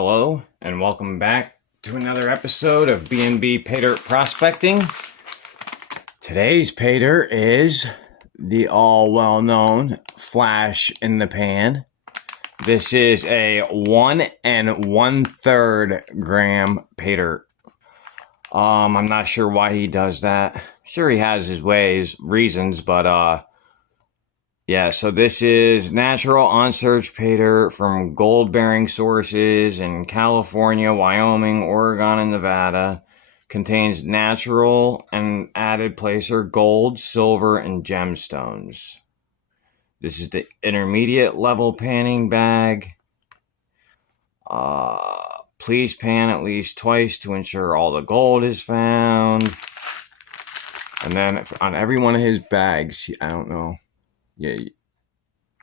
Hello, and welcome back to another episode of B&BPaydirtProspecting. Prospecting. Today's pay dirt is the all well-known Flash in the Pan. This is a 1 1/3 gram pay dirt. I'm not sure why he does that. Sure, he has his reasons, but yeah, so this is natural unsearched pay dirt from gold-bearing sources in California, Wyoming, Oregon, and Nevada. Contains natural and added placer gold, silver, and gemstones. This is the intermediate level panning bag. Please pan at least twice to ensure all the gold is found. And then on every one of his bags, I don't know. Yeah,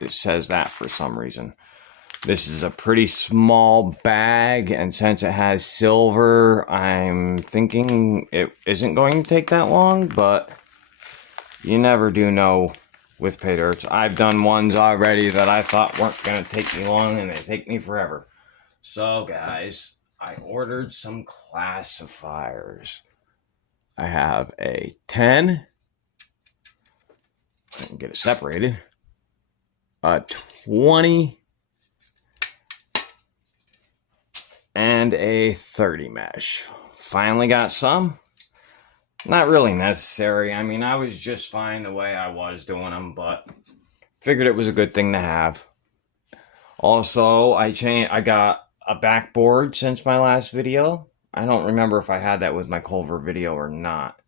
it says that for some reason. This is a pretty small bag, and since it has silver, I'm thinking it isn't going to take that long, but you never do know with pay dirts. I've done ones already that I thought weren't going to take me long, and they take me forever. So, guys, I ordered some classifiers. I have a 10. I can get it separated. A 20 and a 30 mesh. Finally got some. Not really necessary. I mean, I was just fine the way I was doing them, but figured it was a good thing to have. Also, I got a backboard since my last video. I don't remember if I had that with my Culver video or not.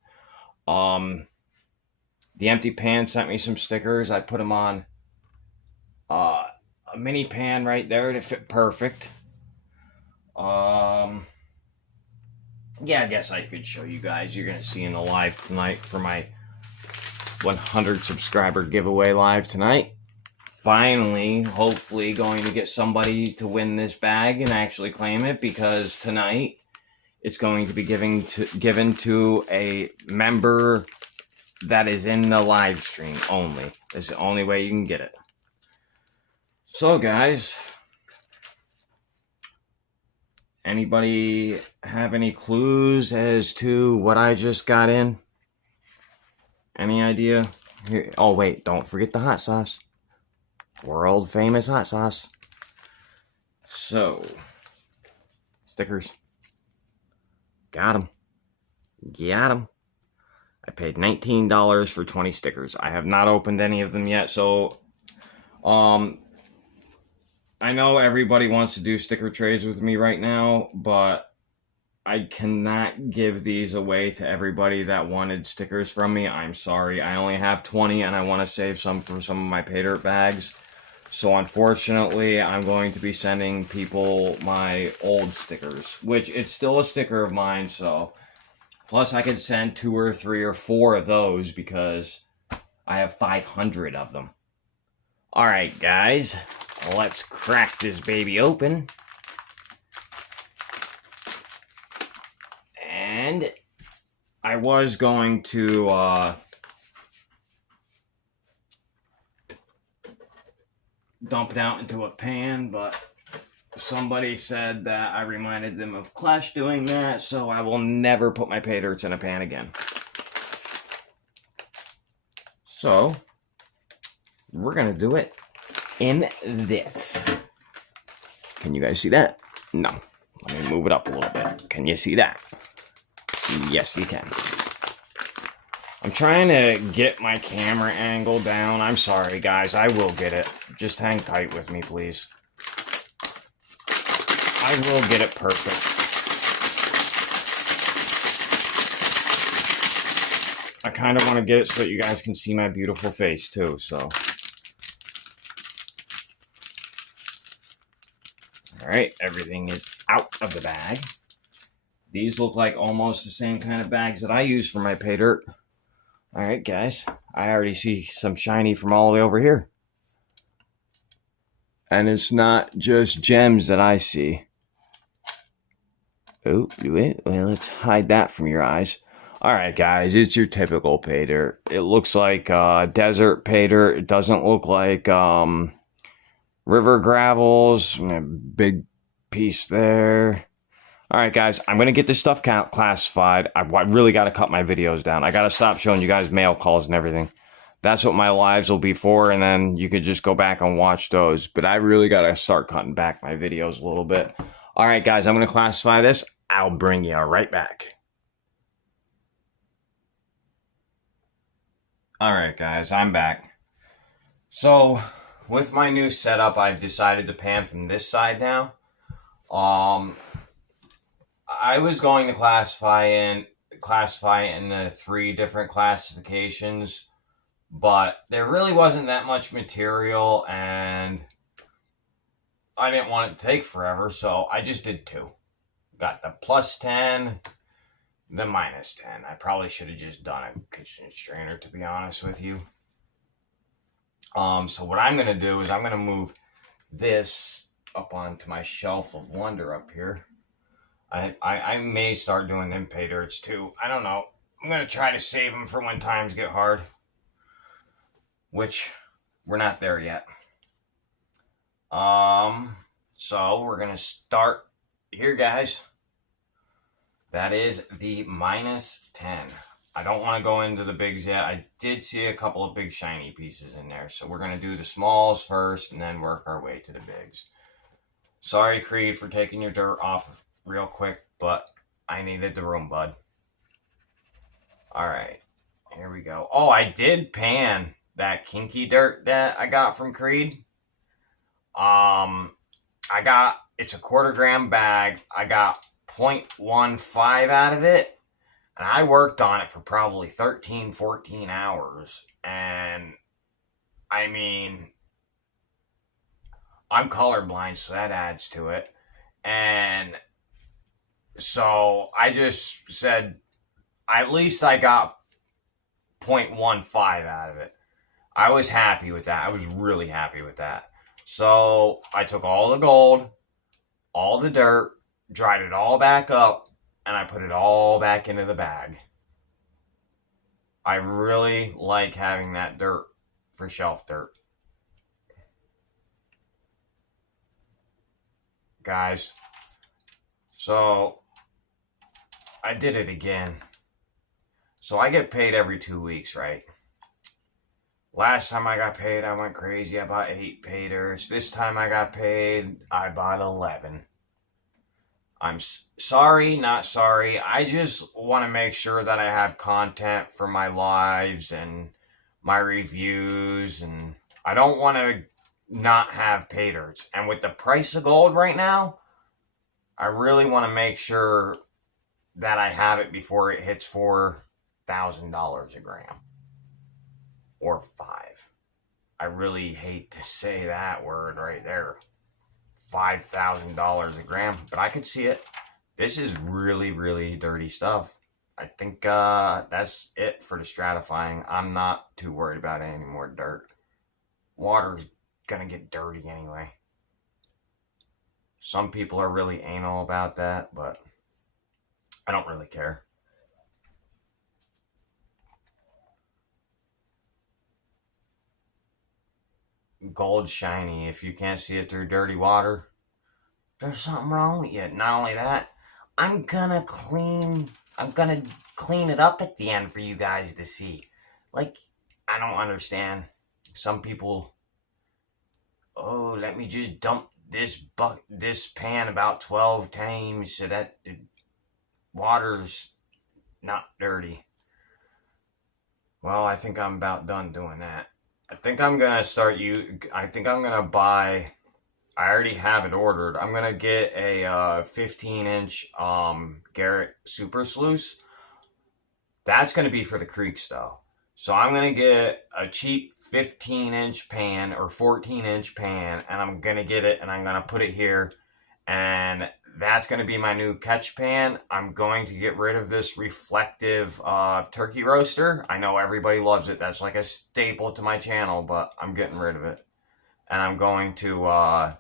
The Empty Pan sent me some stickers. I put them on a mini pan right there to fit perfect. Yeah, I guess I could show you guys. You're going to see in the live tonight for my 100 subscriber giveaway live tonight. Finally, hopefully going to get somebody to win this bag and actually claim it, because tonight it's going to be given to a member that is in the live stream only. That's the only way you can get it. So, guys, anybody have any clues as to what I just got in? Any idea? Here, oh, wait, don't forget the hot sauce. World famous hot sauce. So, stickers. Got them. Got them. I paid $19 for 20 stickers. I have not opened any of them yet, so I know everybody wants to do sticker trades with me right now, but I cannot give these away to everybody that wanted stickers from me. I'm sorry. I only have 20, and I want to save some for some of my pay dirt bags. So unfortunately, I'm going to be sending people my old stickers, which it's still a sticker of mine, so plus I could send 2 or 3 or 4 of those because I have 500 of them. All right, guys, let's crack this baby open. And I was going to dump it out into a pan, but somebody said that I reminded them of Clash doing that, so I will never put my pay dirts in a pan again. So, we're going to do it in this. Can you guys see that? No. Let me move it up a little bit. Can you see that? Yes, you can. I'm trying to get my camera angle down. I'm sorry, guys. I will get it. Just hang tight with me, please. I will get it perfect. I kind of want to get it so that you guys can see my beautiful face, too, so. Alright, everything is out of the bag. These look like almost the same kind of bags that I use for my pay dirt. Alright, guys. I already see some shiny from all the way over here. And it's not just gems that I see. Oh, wait. Well, let's hide that from your eyes. Alright, guys. It's your typical pay dirt. It looks like desert pay dirt. It doesn't look like river gravels, big piece there. All right, guys, I'm going to get this stuff classified. I really got to cut my videos down. I got to stop showing you guys mail calls and everything. That's what my lives will be for, and then you could just go back and watch those. But I really got to start cutting back my videos a little bit. All right, guys, I'm going to classify this. I'll bring you right back. All right, guys, I'm back. So, with my new setup, I've decided to pan from this side now. I was going to classify in the 3 different classifications, but there really wasn't that much material, and I didn't want it to take forever, so I just did 2. Got the plus 10, the minus 10. I probably should have just done a kitchen strainer, to be honest with you. So what I'm going to do is I'm going to move this up onto my shelf of wonder up here. I may start doing them pay dirts too. I don't know. I'm going to try to save them for when times get hard, which we're not there yet. So we're going to start here, guys. That is the minus 10. I don't want to go into the bigs yet. I did see a couple of big shiny pieces in there. So we're going to do the smalls first and then work our way to the bigs. Sorry, Creed, for taking your dirt off real quick, but I needed the room, bud. All right, here we go. Oh, I did pan that kinky dirt that I got from Creed. It's a 1/4 gram bag. I got 0.15 out of it, and I worked on it for probably 13, 14 hours. And I mean, I'm colorblind, so that adds to it. And so I just said, at least I got 0.15 out of it. I was happy with that. I was really happy with that. So I took all the gold, all the dirt, dried it all back up, and I put it all back into the bag. I really like having that dirt for shelf dirt. Guys, so I did it again. So I get paid every 2 weeks, right? Last time I got paid, I went crazy. I bought 8 pay dirts. This time I got paid, I bought 11. I'm sorry, not sorry. I just want to make sure that I have content for my lives and my reviews, and I don't want to not have pay dirts. And with the price of gold right now, I really want to make sure that I have it before it hits $4,000 a gram. Or 5. I really hate to say that word right there. $5,000 a gram, but I could see it. This is really, really dirty stuff. I think that's it for the stratifying. I'm not too worried about any more dirt. Water's gonna get dirty anyway. Some people are really anal about that, but I don't really care. Gold shiny. If you can't see it through dirty water, there's something wrong with you. Not only that, I'm gonna clean it up at the end for you guys to see. Like, I don't understand. Some people, oh, let me just dump this pan about 12 times so that the water's not dirty. Well, I think I'm about done doing that. I think I'm gonna buy. I already have it ordered. I'm gonna get a 15-inch Garrett Super Sluice. That's gonna be for the creeks though. So I'm gonna get a cheap 15-inch pan or 14-inch pan, and I'm gonna get it and I'm gonna put it here, and that's gonna be my new catch pan. I'm going to get rid of this reflective turkey roaster. I know everybody loves it. That's like a staple to my channel, but I'm getting rid of it. And I'm going to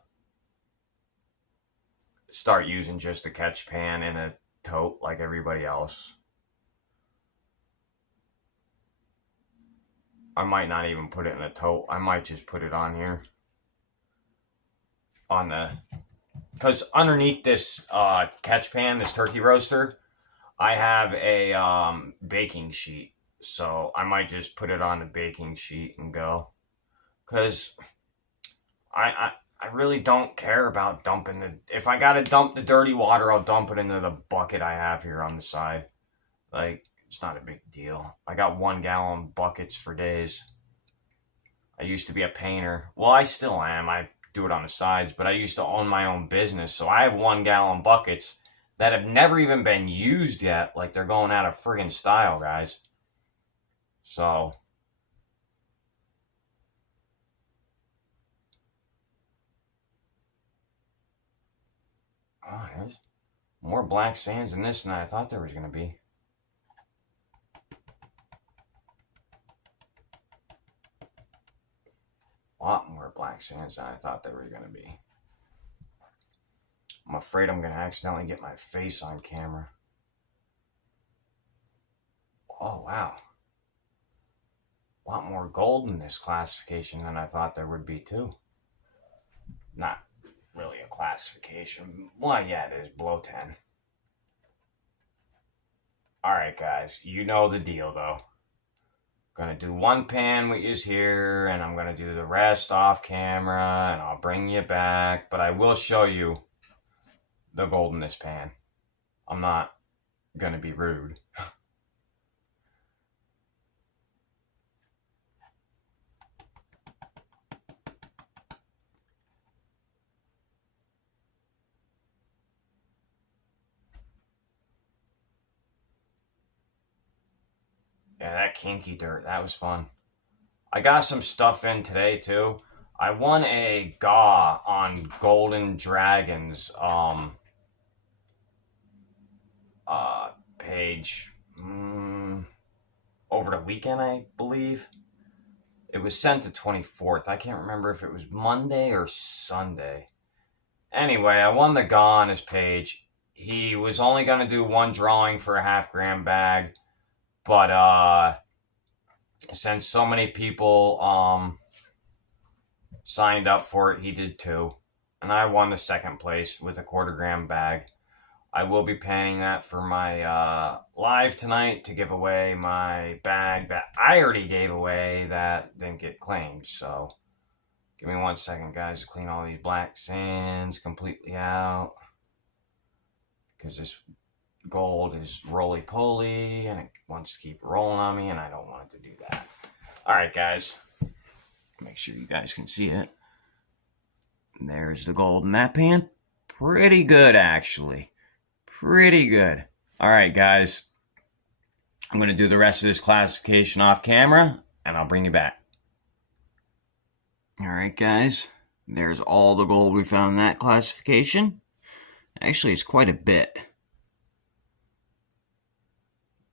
start using just a catch pan in a tote like everybody else. I might not even put it in a tote. I might just put it on here. On the because underneath this catch pan, this turkey roaster, I have a baking sheet. So I might just put it on the baking sheet and go. Because I really don't care about dumping the... If I gotta dump the dirty water, I'll dump it into the bucket I have here on the side. Like, it's not a big deal. I got 1 gallon buckets for days. I used to be a painter. Well, I still am. I do it on the sides, but I used to own my own business. So I have 1 gallon buckets that have never even been used yet. Like, they're going out of friggin' style, guys. So... Oh, there's more black sands in this than I thought there was going to be. A lot more black sands than I thought there were going to be. I'm afraid I'm going to accidentally get my face on camera. Oh, wow. A lot more gold in this classification than I thought there would be, too. Not really a classification. Well, yeah, it is below 10. Alright, guys. You know the deal, though. Gonna do 1 pan we is here, and I'm gonna do the rest off camera, and I'll bring you back, but I will show you the gold in this pan. I'm not gonna be rude. Yeah, that kinky dirt, that was fun. I got some stuff in today, too. I won a GAW on Golden Dragons page over the weekend, I believe. It was sent the 24th. I can't remember if it was Monday or Sunday. Anyway, I won the GAW on his page. He was only going to do 1 drawing for a half-gram bag. But since so many people signed up for it, he did 2. And I won the 2nd place with a 1/4 gram bag. I will be paying that for my live tonight to give away my bag that I already gave away that didn't get claimed. So give me 1 second, guys, to clean all these black sands completely out. Because this gold is roly-poly and it wants to keep rolling on me, and I don't want it to do that. Alright, guys. Make sure you guys can see it. And there's the gold in that pan. Pretty good, actually. Pretty good. Alright, guys. I'm going to do the rest of this classification off camera, and I'll bring you back. Alright, guys. There's all the gold we found in that classification. Actually, it's quite a bit.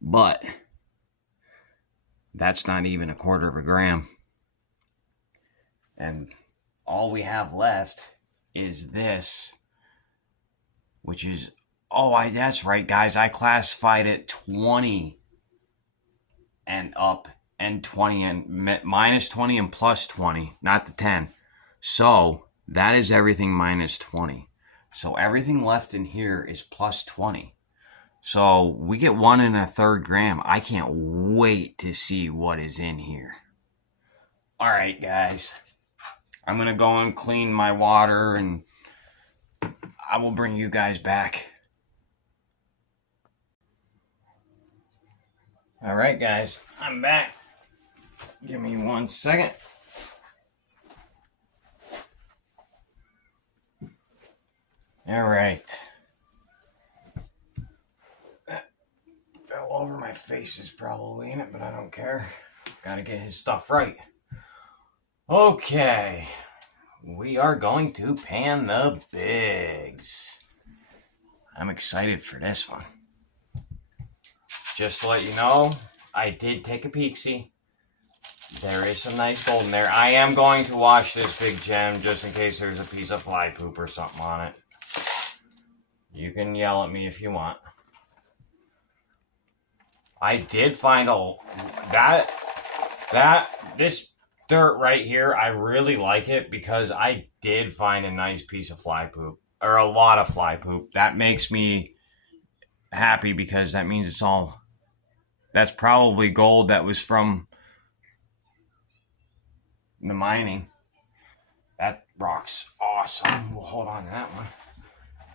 But that's not even a 1/4 gram. And all we have left is this, which is, that's right, guys. I classified it 20 and up, and 20 and minus 20 and plus 20, not the 10. So that is everything minus 20. So everything left in here is plus 20. So we get 1 1/3 gram. I can't wait to see what is in here. All right, guys. I'm going to go and clean my water, and I will bring you guys back. All right, guys. I'm back. Give me 1 second. All right. Fell over my face is probably in it, but I don't care. Gotta get his stuff right. Okay. We are going to pan the bigs. I'm excited for this one. Just to let you know, I did take a peek-see. There is some nice gold in there. I am going to wash this big gem just in case there's a piece of fly poop or something on it. You can yell at me if you want. I did find this dirt right here. I really like it because I did find a nice piece of fly poop. or a lot of fly poop. That makes me happy because that means it's all, that's probably gold that was from the mining. That rock's awesome. We'll hold on to that one.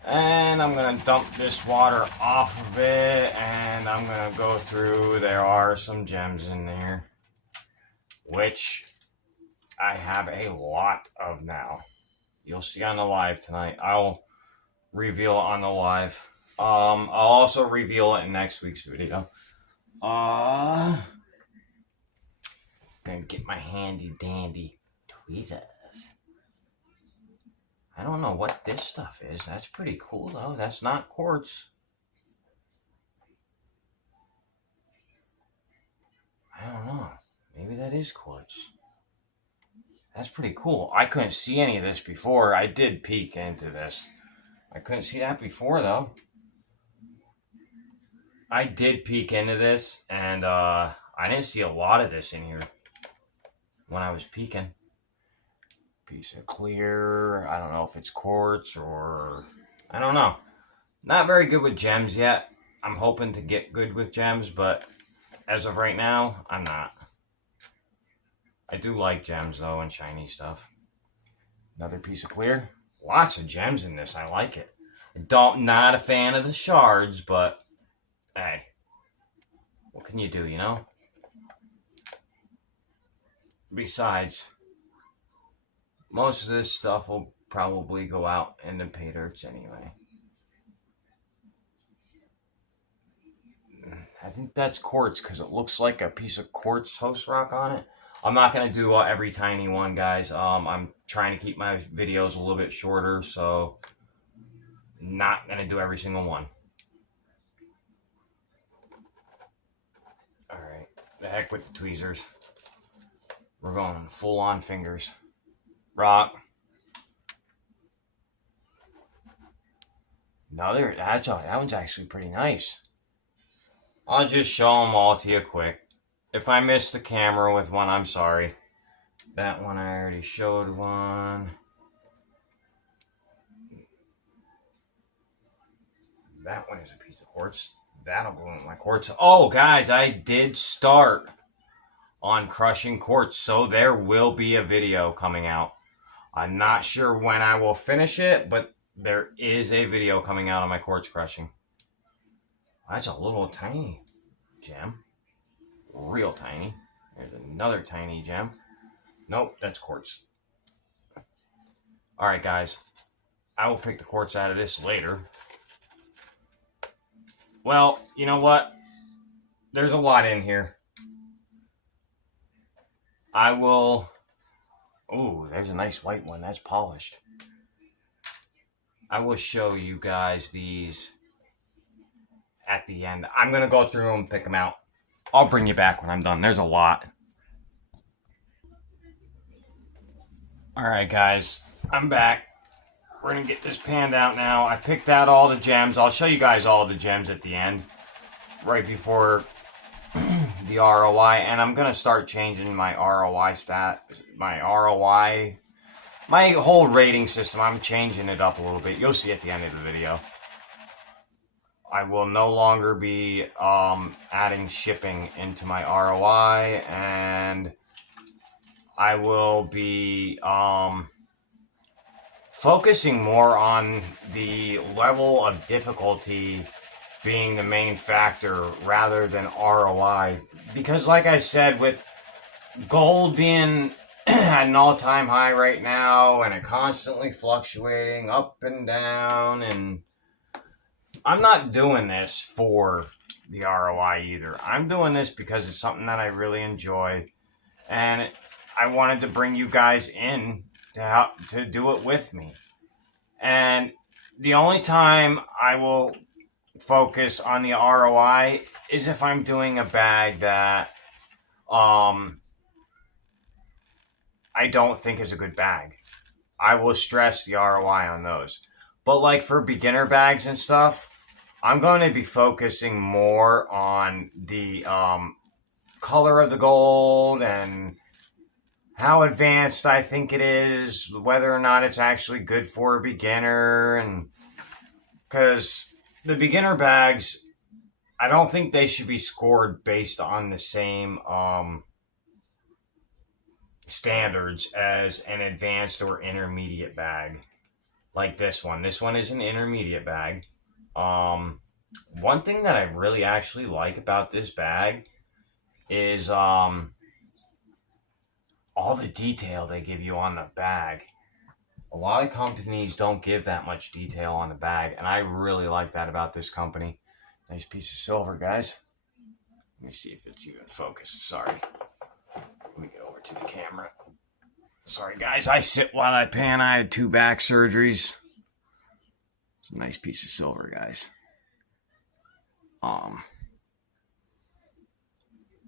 And I'm going to dump this water off of it, and I'm going to go through. There are some gems in there, which I have a lot of now. You'll see on the live tonight. I'll reveal it on the live. I'll also reveal it in next week's video. Gonna get my handy dandy tweezers. I don't know what this stuff is. That's pretty cool though. That's not quartz. I don't know. Maybe that is quartz. That's pretty cool. I couldn't see any of this before. I did peek into this. I couldn't see that before though. I did peek into this, and I didn't see a lot of this in here when I was peeking. Piece of clear. I don't know if it's quartz or... I don't know. Not very good with gems yet. I'm hoping to get good with gems, but as of right now, I'm not. I do like gems, though, and shiny stuff. Another piece of clear. Lots of gems in this. I like it. Not a fan of the shards, but hey, what can you do, you know? Besides, most of this stuff will probably go out in the pay dirts anyway. I think that's quartz because it looks like a piece of quartz host rock on it. I'm not going to do every tiny one, guys. I'm trying to keep my videos a little bit shorter, so not going to do every single one. Alright, the heck with the tweezers. We're going full on fingers. Rock. Another, that one's actually pretty nice. I'll just show them all to you quick. If I missed the camera with one, I'm sorry. That one I already showed one. That one is a piece of quartz. That'll go in my quartz. Oh, guys, I did start on crushing quartz, so there will be a video coming out. I'm not sure when I will finish it, but there is a video coming out on my quartz crushing. That's a little tiny gem. Real tiny. There's another tiny gem. Nope, that's quartz. Alright, guys. I will pick the quartz out of this later. Well, you know what? There's a lot in here. I will... Ooh, there's a nice white one. That's polished. I will show you guys these at the end. I'm going to go through them and pick them out. I'll bring you back when I'm done. There's a lot. Alright, guys. I'm back. We're going to get this panned out now. I picked out all the gems. I'll show you guys all the gems at the end. Right before the ROI. And I'm going to start changing my ROI stat. My ROI. My whole rating system. I'm changing it up a little bit. You'll see at the end of the video. I will no longer be adding shipping into my ROI. And I will be... focusing more on the level of difficulty being the main factor rather than ROI. Because like I said, with gold being at an all-time high right now and it constantly fluctuating up and down, and I'm not doing this for the ROI either. I'm doing this because it's something that I really enjoy, and I wanted to bring you guys in to do it with me. And the only time I will focus on the ROI is if I'm doing a bag that I don't think is a good bag. I will stress the ROI on those. But like for beginner bags and stuff, I'm going to be focusing more on the color of the gold and how advanced I think it is, whether or not it's actually good for a beginner, and because the beginner bags, I don't think they should be scored based on the same standards as an advanced or intermediate bag. Like this one. This one is an intermediate bag. One thing that I really actually like about this bag is all the detail they give you on the bag. A lot of companies don't give that much detail on the bag, and I really like that about this company. Nice piece of silver, guys. Let me see if it's even focused. Sorry. Let me get over to the camera. Sorry, guys. I sit while I pan. I had 2 back surgeries. It's a nice piece of silver, guys.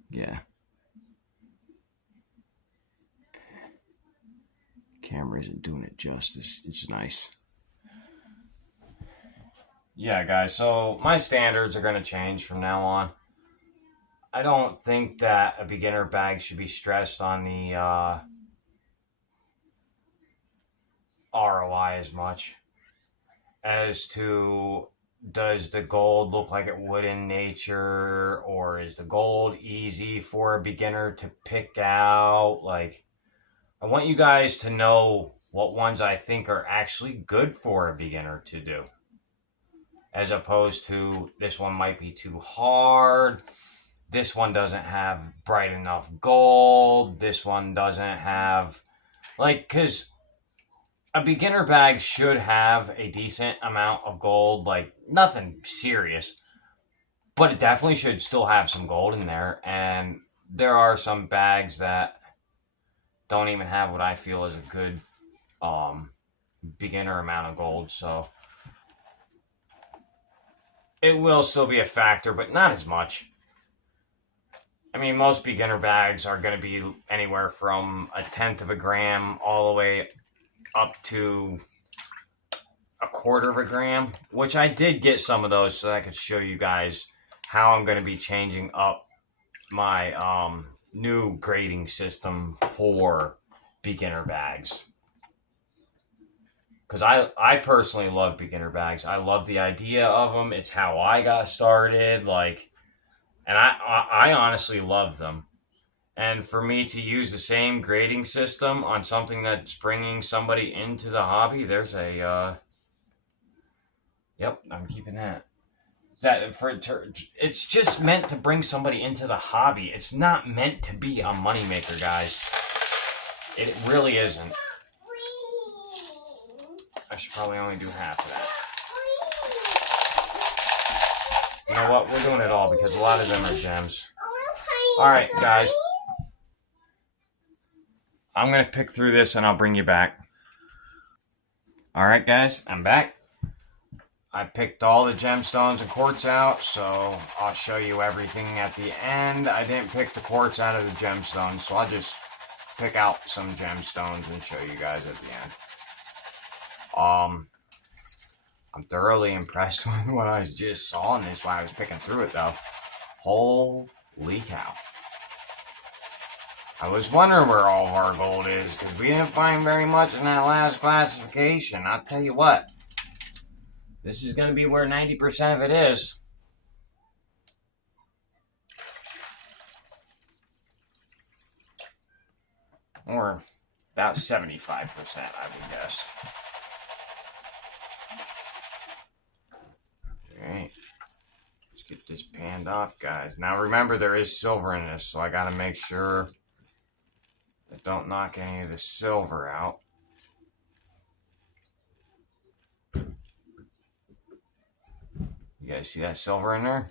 Yeah. Camera isn't doing it justice. It's nice. Yeah, guys, so my standards are going to change from now on. I don't think that a beginner bag should be stressed on the ROI as much as to, does the gold look like it would in nature, or is the gold easy for a beginner to pick out? Like, I want you guys to know what ones I think are actually good for a beginner to do, as opposed to this one might be too hard, this one doesn't have bright enough gold, this one doesn't have, like, because a beginner bag should have a decent amount of gold, like nothing serious, but it definitely should still have some gold in there. And there are some bags that don't even have what I feel is a good beginner amount of gold, so it will still be a factor, but not as much. I mean, most beginner bags are going to be anywhere from 1/10 of a gram all the way up to 1/4 of a gram, which I did get some of those so that I could show you guys how I'm going to be changing up my new grading system for beginner bags. Because I personally love beginner bags. I love the idea of them. It's how I got started. Like, and I honestly love them. And for me to use the same grading system on something that's bringing somebody into the hobby, there's a, yep, I'm keeping that. It's just meant to bring somebody into the hobby. It's not meant to be a moneymaker, guys. It really isn't. I should probably only do half of that. You know what? We're doing it all because a lot of them are gems. Alright, guys. I'm going to pick through this and I'll bring you back. Alright, guys. I'm back. I picked all the gemstones and quartz out, so I'll show you everything at the end. I didn't pick the quartz out of the gemstones, so I'll just pick out some gemstones and show you guys at the end. I'm thoroughly impressed with what I just saw in this while I was picking through it, though. Holy cow. I was wondering where all of our gold is, because we didn't find very much in that last classification. I'll tell you what. This is going to be where 90% of it is. Or about 75%, I would guess. Alright. Let's get this panned off, guys. Now remember, there is silver in this, so I got to make sure that don't knock any of the silver out. You guys see that silver in there?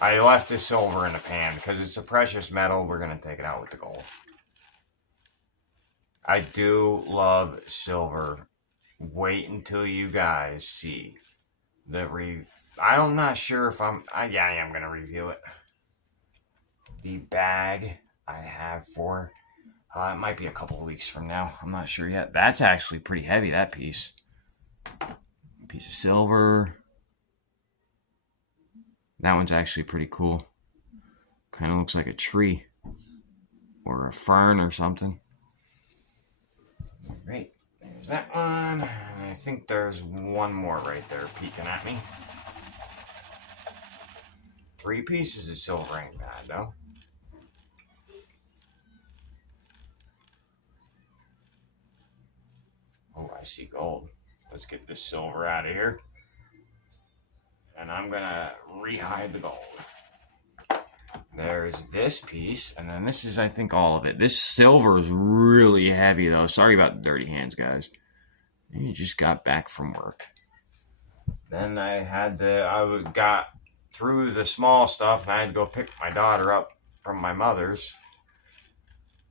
I left the silver in the pan because it's a precious metal. We're going to take it out with the gold. I do love silver. Wait until you guys see the I'm not sure if I am going to review it. The bag I have for, it might be a couple of weeks from now. I'm not sure yet. That's actually pretty heavy, that piece. Piece of silver. That one's actually pretty cool. Kind of looks like a tree. or a fern or something. Great. There's that one. And I think there's one more right there peeking at me. 3 pieces of silver ain't bad, though. Oh, I see gold. Let's get this silver out of here. And I'm going to re-hide the gold. There's this piece, and then this is, I think, all of it. This silver is really heavy, though. Sorry about the dirty hands, guys. You just got back from work. Then I got through the small stuff, and I had to go pick my daughter up from my mother's.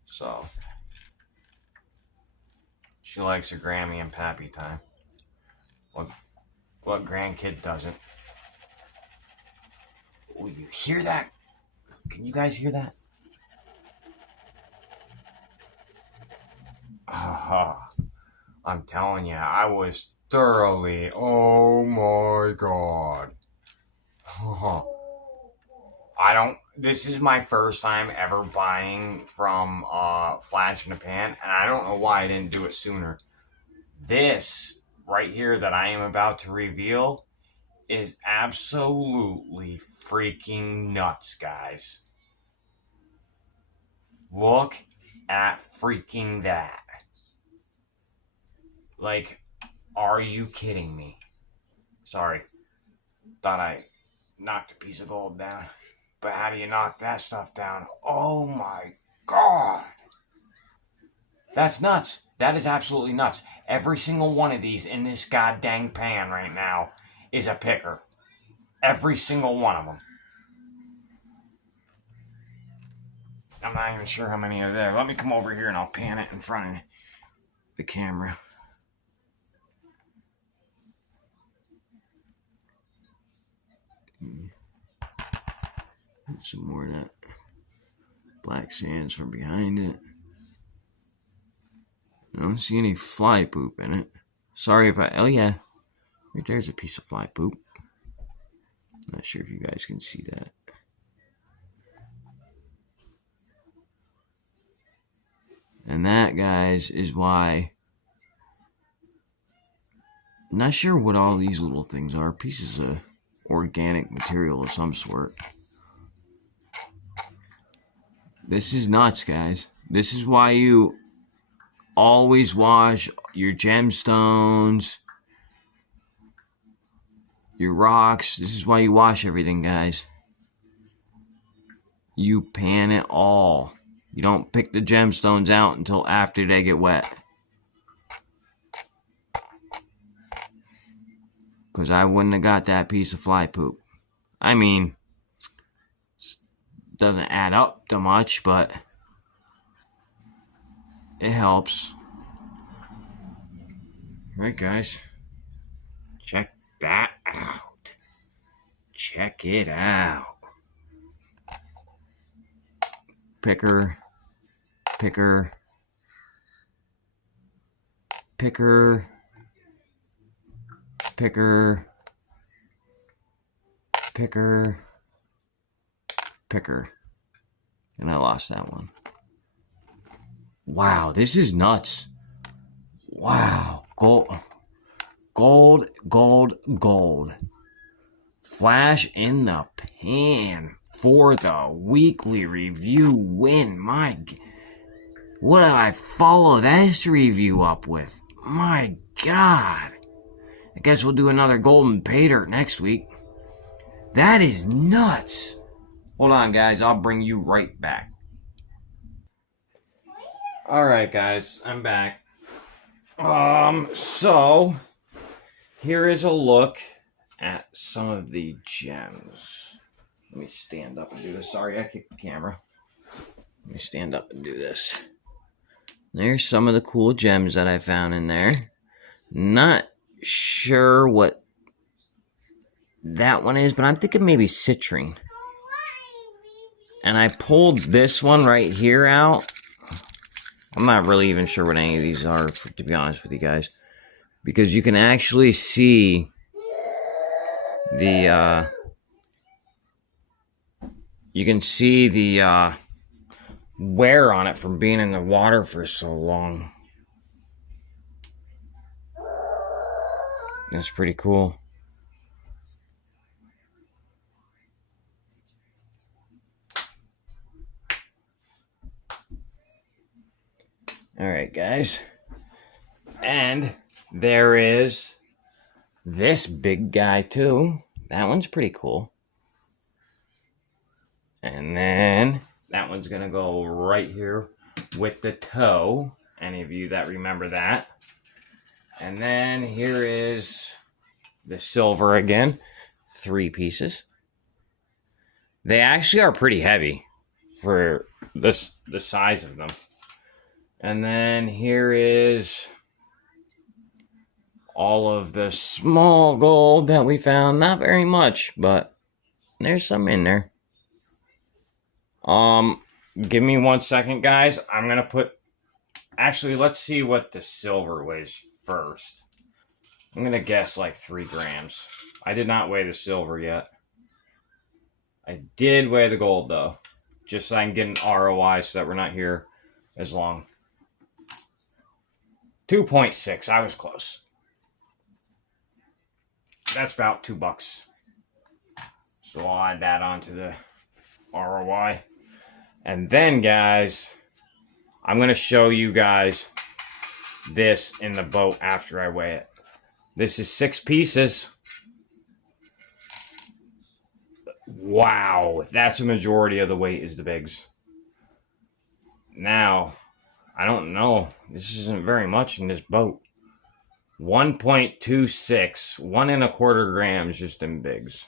So, she likes her Grammy and Pappy time. What grandkid doesn't? Oh, you hear that? Can you guys hear that? I'm telling you, I was thoroughly, oh my God. This is my first time ever buying from Flash in the Pan, and I don't know why I didn't do it sooner. This right here that I am about to reveal is absolutely freaking nuts, guys. Look at freaking that. Like, are you kidding me? Sorry. Thought I knocked a piece of gold down. But how do you knock that stuff down? Oh my God. That's nuts. That is absolutely nuts. Every single one of these in this goddamn pan right now is a picker. Every single one of them. I'm not even sure how many are there. Let me come over here and I'll pan it in front of the camera. Some more of that black sands from behind it. I don't see any fly poop in it. Sorry if I... Oh yeah, right there's a piece of fly poop. Not sure if you guys can see that. And that, guys, is why... I'm not sure what all these little things are. Pieces of organic material of some sort. This is nuts, guys. This is why you always wash your gemstones, your rocks. This is why you wash everything, guys. You pan it all. You don't pick the gemstones out until after they get wet. Because I wouldn't have got that piece of fly poop. I mean, doesn't add up to much, but it helps. Right, guys? Check that out. Check it out. Picker, picker, picker, picker, picker, picker. And I lost that one. Wow, this is nuts. Wow, gold, gold, gold, gold. Flash in the pan for the weekly review win. What did I follow this review up with? My God. I guess we'll do another golden pay dirt next week. That is nuts. Hold on, guys. I'll bring you right back. Alright, guys. I'm back. So here is a look at some of the gems. Let me stand up and do this. Sorry, I kicked the camera. Let me stand up and do this. There's some of the cool gems that I found in there. Not sure what that one is, but I'm thinking maybe citrine. And I pulled this one right here out. I'm not really even sure what any of these are, to be honest with you guys. Because you can actually see the wear on it from being in the water for so long. That's pretty cool. Alright, guys. And there is this big guy, too. That one's pretty cool. And then that one's going to go right here with the toe. Any of you that remember that. And then here is the silver again. 3 pieces. They actually are pretty heavy for the size of them. And then here is all of the small gold that we found. Not very much, but there's some in there. Give me 1 second, guys. I'm going to put... Actually, let's see what the silver weighs first. I'm going to guess like 3 grams. I did not weigh the silver yet. I did weigh the gold, though. Just so I can get an ROI so that we're not here as long. 2.6. I was close. That's about $2. So I'll add that onto the ROI. And then, guys, I'm going to show you guys this in the boat after I weigh it. This is 6 pieces. Wow. That's a majority of the weight is the bigs. Now, I don't know. This isn't very much in this boat. 1.26. 1 1/4 grams just in bigs.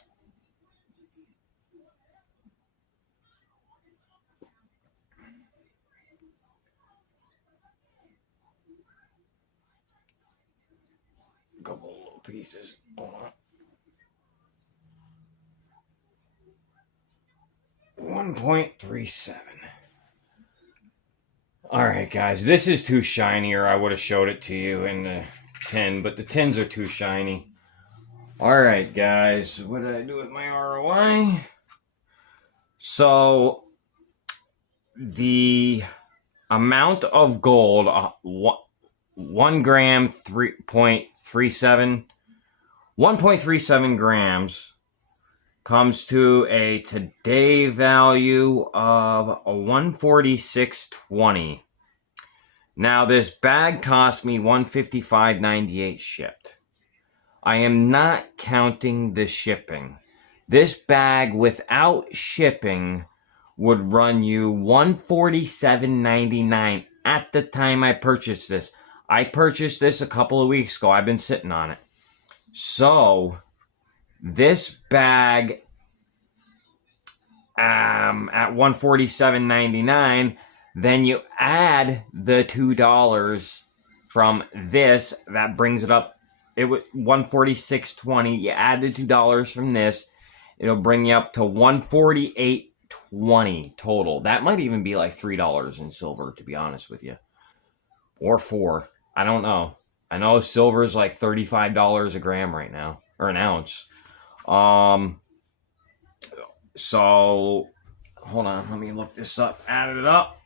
Couple little pieces. 1.37. Alright, guys. This is too shiny, or I would have showed it to you in the tin, but the tins are too shiny. Alright, guys. What did I do with my ROI? So, the amount of gold, 1 gram, 3.37, 1.37 grams comes to a today value of $146.20. Now, this bag cost me $155.98 shipped. I am not counting the shipping. This bag without shipping would run you $147.99 at the time I purchased this. I purchased this a couple of weeks ago. I've been sitting on it. So, this bag at $147.99, then you add the $2 from this, that brings it up. It was $146.20. You add the $2 from this, it'll bring you up to $148.20 total. That might even be like $3 in silver, to be honest with you, or $4. I don't know. I know silver is like $35 a gram right now, or an ounce. So, hold on, let me look this up. Added it up.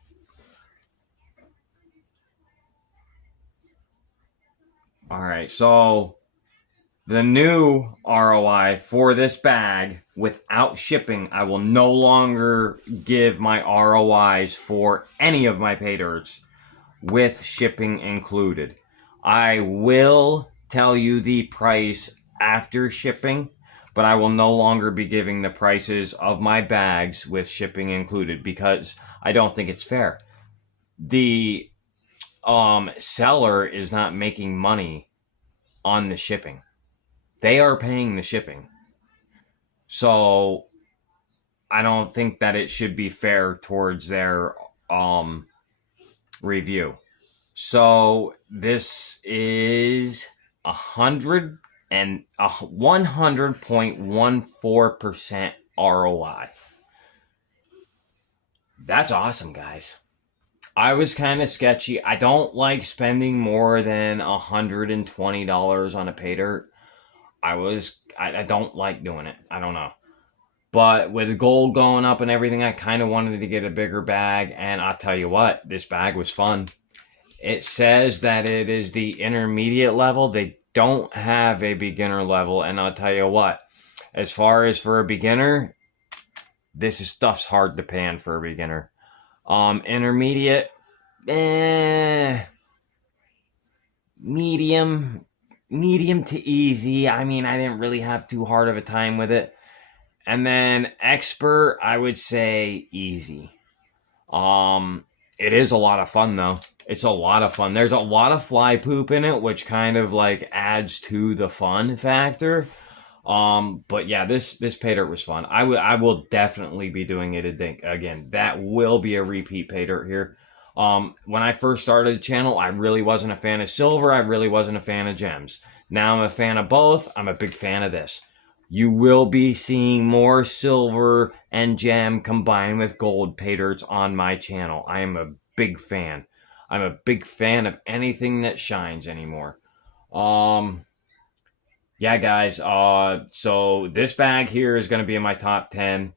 Alright, so the new ROI for this bag without shipping, I will no longer give my ROIs for any of my pay dirts with shipping included. I will tell you the price after shipping, but I will no longer be giving the prices of my bags with shipping included because I don't think it's fair. The seller is not making money on the shipping. They are paying the shipping. So I don't think that it should be fair towards their review. So this is 100.14% ROI. That's awesome, guys. I was kind of sketchy. I don't like spending more than $120 on a pay dirt. I don't like doing it. I don't know. But with gold going up and everything, I kind of wanted to get a bigger bag. And I'll tell you what, this bag was fun. It says that it is the intermediate level. They don't have a beginner level. And I'll tell you what, as far as for a beginner, this stuff's hard to pan for a beginner. Intermediate, medium to easy. I mean, I didn't really have too hard of a time with it. And then expert, I would say easy. It is a lot of fun though. It's a lot of fun. There's a lot of fly poop in it, which kind of like adds to the fun factor. But yeah, this paydirt was fun. I will definitely be doing it again. That will be a repeat paydirt here. When I first started the channel, I really wasn't a fan of silver. I really wasn't a fan of gems. Now I'm a fan of both. I'm a big fan of this. You will be seeing more silver and gem combined with gold paydirts on my channel. I am a big fan. I'm a big fan of anything that shines anymore. Yeah, guys. So this bag here is going to be in my top 10.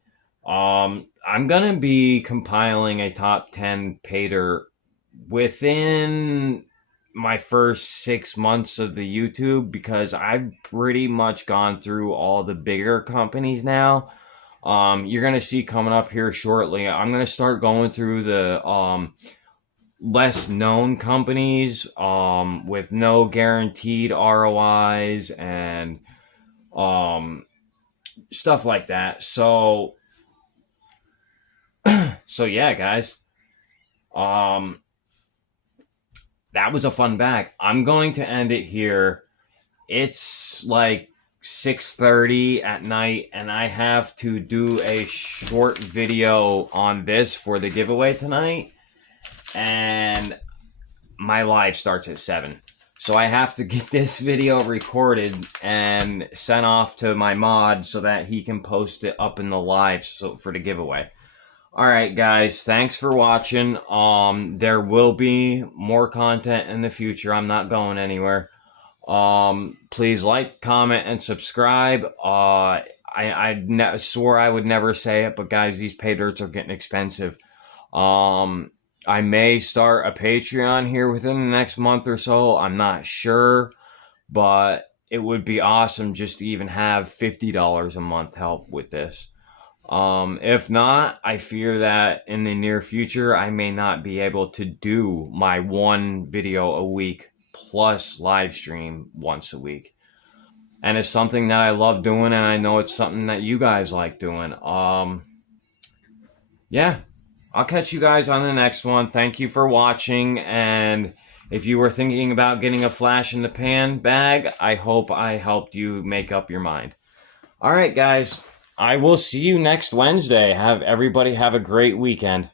I'm going to be compiling a top 10 paydirt within my first 6 months of the YouTube, because I've pretty much gone through all the bigger companies now. You're going to see coming up here shortly, I'm going to start going through the less known companies with no guaranteed ROIs and stuff like that. So yeah, guys. That was a fun bag. I'm going to end it here. It's like 6:30 at night, and I have to do a short video on this for the giveaway tonight. And my live starts at 7. So I have to get this video recorded and sent off to my mod so that he can post it up in the live for the giveaway. Alright guys, thanks for watching. There will be more content in the future. I'm not going anywhere. Please like, comment, and subscribe. I swore I would never say it, but guys, these paydirts are getting expensive. I may start a Patreon here within the next month or so. I'm not sure, but it would be awesome just to even have $50 a month help with this. If not, I fear that in the near future, I may not be able to do my one video a week plus live stream once a week. And it's something that I love doing, and I know it's something that you guys like doing. Yeah, I'll catch you guys on the next one. Thank you for watching, and if you were thinking about getting a flash in the pan bag, I hope I helped you make up your mind. All right, guys. I will see you next Wednesday. Everybody have a great weekend.